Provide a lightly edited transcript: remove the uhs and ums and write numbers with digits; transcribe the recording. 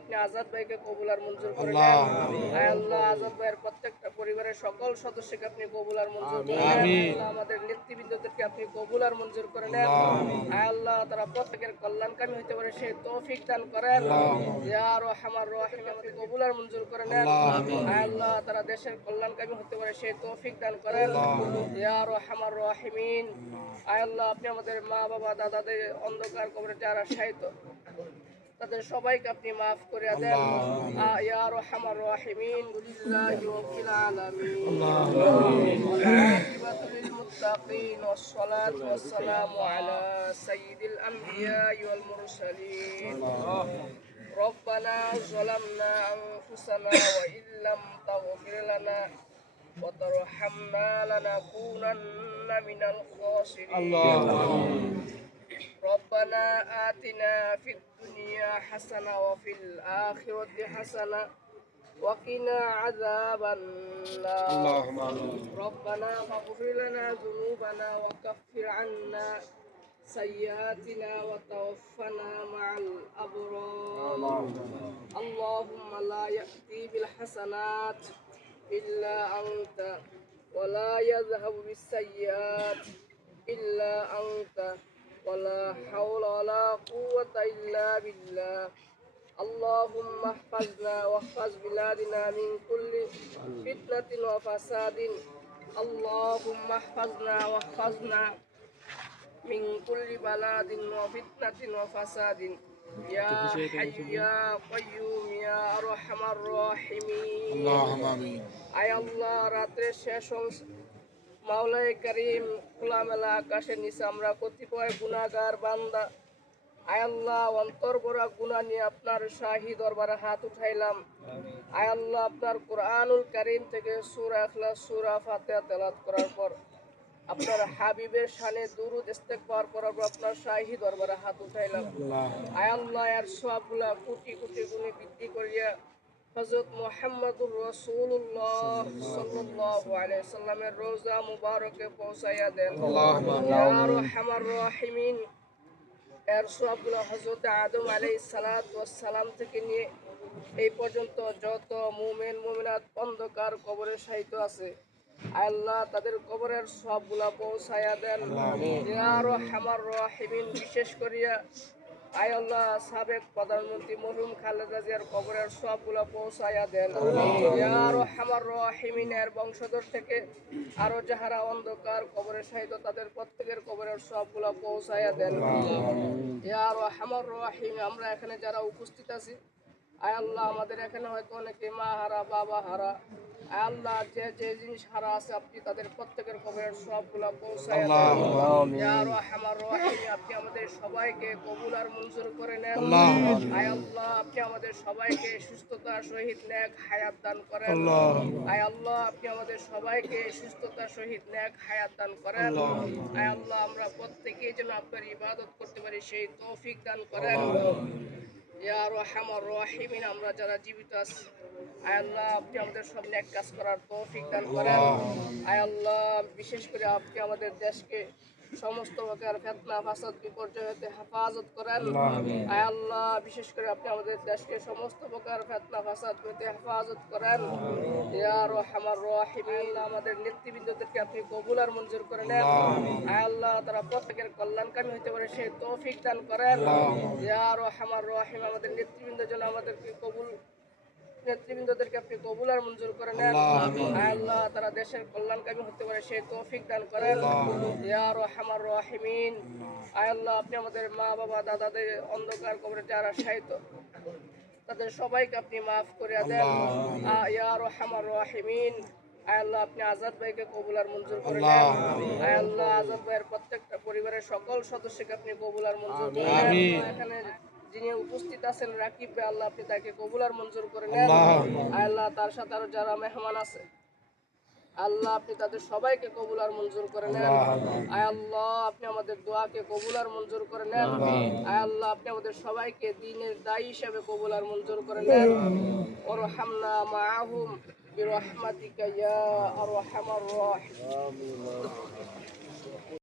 আপনি আজাদ ভাইকে কবুল আর মঞ্জুর করে নেন। আয় আল্লাহ আজাদ ভাইয়ের প্রত্যেকটা পরিবারের সকল সদস্যকে আপনি কবুল আর মঞ্জুর করে নেন। আল্লাহ আমাদের নেতৃবৃন্দদেরকে আপনি কবুল আর মঞ্জুর করে নেন। আয় আল্লাহ তারা প্রত্যেকের কল্যাণকামী হতে পারে সেই তৌফিক দান করেন। ইয়া রাহমার রাহিম আপনি কবুল আর মঞ্জুর করে নেন। আয় আল্লাহ তারা দেশের কল্যাণকামী হতে পারে সেই তৌফিক দান করেন। ইয়া রাহমার রাহিমিন আয় আল্লাহ আপনি আমাদের মা বাবা দাদাদের অন্ধকার কবরে যারা শায়িত তাদের সবাইকে আপনি মাফ করে দেন। ইয়া আরহামার রাহিমিন বিল্লাহি ওয়াল আলামিন আকিবাতুল মুত্তাকিন ওয়াসসালাতু ওয়াসসালামু আলা সাইয়্যিদিল আমবিয়া ওয়াল মুরসালিন রব্বানা যালামনা আনফুসানা ওয়া ইল্লাম তাগফির লানা ওয়া তারহামনা লানাকুনান্না মিনাল খাসিরিন ربنا آتنا في الدنيا حسنة وفي الآخرة حسنة وقنا عذاب النار ربنا فاغفر لنا ذنوبنا وكفر عنا سيئاتنا وتوفنا مع الأبرار اللهم لا يأتي بالحسنات إلا أنت ولا يذهب بالسيئات إلا أنت ولا حول ولا قوة إلا بالله اللهم احفظنا واحفظ بلادنا من كل فتنة وفساد اللهم احفظنا واحفظنا من كل بلاد وفتنة وفساد يا حي يا قيوم يا أرحم الراحمين اللهم آمين أي الله রাতের শেষ মাওলাই করিম খোলামেলা আকাশের নিচে আমরা কতিপয় গুনাহগার বান্দা আয় আল্লাহ অন্তর ভরা গুনাহ নিয়ে আপনার শাহী দরবারে হাত উঠাইলাম। আয় আল্লাহ আপনার কোরআনুল কারীম থেকে সূরা ইখলাস সূরা ফাতিহা তেলাওয়াত করার পর আপনার হাবিবের শানে দুরূদ ইস্তেগফার করার পর আপনার শাহী দরবারে হাত উঠাইলাম। আয় আল্লাহ এর সওয়াবগুলা কোটি কোটি গুণে বৃদ্ধি করিয়া হযরত মুহাম্মদুর রাসূলুল্লাহ সাল্লাল্লাহু আলাইহি সাল্লামের রওজা মুবারকে পৌঁছায়া দেন। ইয়া আরহামার রাহিমিন এর সওয়াবগুলো হযরত আদম আলাইহিস সালাতু ওয়াস সালাম থেকে নিয়ে এই পর্যন্ত যত মুমিন মুমিনাত অন্ধকার কবরে শায়িত আছে আল্লাহ তাদের কবরের সওয়াবগুলো পৌঁছায়া দেন। ইয়া আরহামার রাহিমিন বিশেষ করিয়া আয় আল্লাহ সাবেক প্রধানমন্ত্রী মরহুম খালেদা জিয়ার কবরের সওয়াবগুলো পৌঁছায়া দেন। ইয়া আরহামার রাহিমিন এর বংশধর থেকে আরো যাহারা অন্ধকার কবরে শায়িত তাদের প্রত্যেকের কবরের সওয়াবগুলো পৌঁছায়া দেন। ইয়া আরহামার রাহিম আমরা এখানে যারা উপস্থিত আছি আয় আল্লাহ আমাদের এখানে হয়তো অনেকে মা হারা বাবা হারা আয় আল্লাহ যে যে জিনিস হারা আছে আপনি তাদের প্রত্যেকের কবরের সওয়াবগুলো পৌঁছায়া দেন। ইয়া আরহামার রাহিম আপনি আমাদের সবাইকে কবুল আর মঞ্জুর করে নেন। আয় আল্লাহ আপনি আমাদের সবাইকে সুস্থতার সহিত নেক হায়াত দান করেন। আয় আল্লাহ আপনি আমাদের সবাইকে সুস্থতার সহিত নেক হায়াত দান করেন। আয় আল্লাহ আমরা প্রত্যেকেই যেন আপনার ইবাদত করতে পারি সেই তৌফিক দান করেন। ইয়া আরহামার রাহিমিন আমরা যারা জীবিত আছি আয় আল্লাহ আপনি আমাদের সব নেক কাজ করার তৌফিক দান করেন। আয় আল্লাহ বিশেষ করে আপনি আমাদের দেশকে সমস্ত প্রকার ফিতনা ফাসাদ বিপর্যয় হতে হেফাজত করেন। আয় আল্লাহ বিশেষ করে আপনি আমাদের দেশকে সমস্ত প্রকার ফিতনা ফাসাদ হতে হেফাজত করেন। ইয়া আরহামার রাহিমিন আমাদের নেতৃবৃন্দদেরকে আপনি কবুল আর মঞ্জুর করে নেন। আয় আল্লাহ তারা প্রত্যেকের কল্যাণকামী হতে পারে সেই তৌফিক দান করেন। ইয়া আরহামার রাহিম আমাদের নেতৃবৃন্দের জন্য আমাদেরকে নেতৃবৃন্দদেরকে আপনি কবুল আর মঞ্জুর করে নেন। আয় আল্লাহ তারা দেশের কল্যাণকামী হতে পারে সেই তৌফিক দান করেন। ইয়া আরহামার রাহিমিন আয় আল্লাহ আপনি আমাদের মা বাবা দাদাদের অন্ধকার কবরে যারা শায়িত তাদের সবাইকে আপনি মাফ করে দেন। ইয়া আরহামার রাহিমিন আয় আল্লাহ আপনি আজাদ ভাইকে কবুল আর মঞ্জুর করে নেন। আয় আল্লাহ আজাদ ভাইয়ের প্রত্যেকটা পরিবারের সকল সদস্যকে আপনি কবুল আর মঞ্জুর করে নেন। এখানে যিনি উপস্থিত আছেন রাকিব ভাই আল্লাহ আপনি তাকে কবুল আর মঞ্জুর করে নেন। আয় আল্লাহ তার সাথে আরো যারা মেহমান আছে আল্লাহ আপনি তাদের সবাইকে কবুল আর মঞ্জুর করে নেন। আয় আল্লাহ আপনি আমাদের দোয়াকে কবুল আর মঞ্জুর করে নেন। আয় আল্লাহ আপনি আমাদের সবাইকে দ্বীনের দায়ী হিসেবে কবুল আর মঞ্জুর করে নেন। ওয়ারহামনা মাআহুম বিরহমাতিকা ইয়া আরহামার রাহিমিন।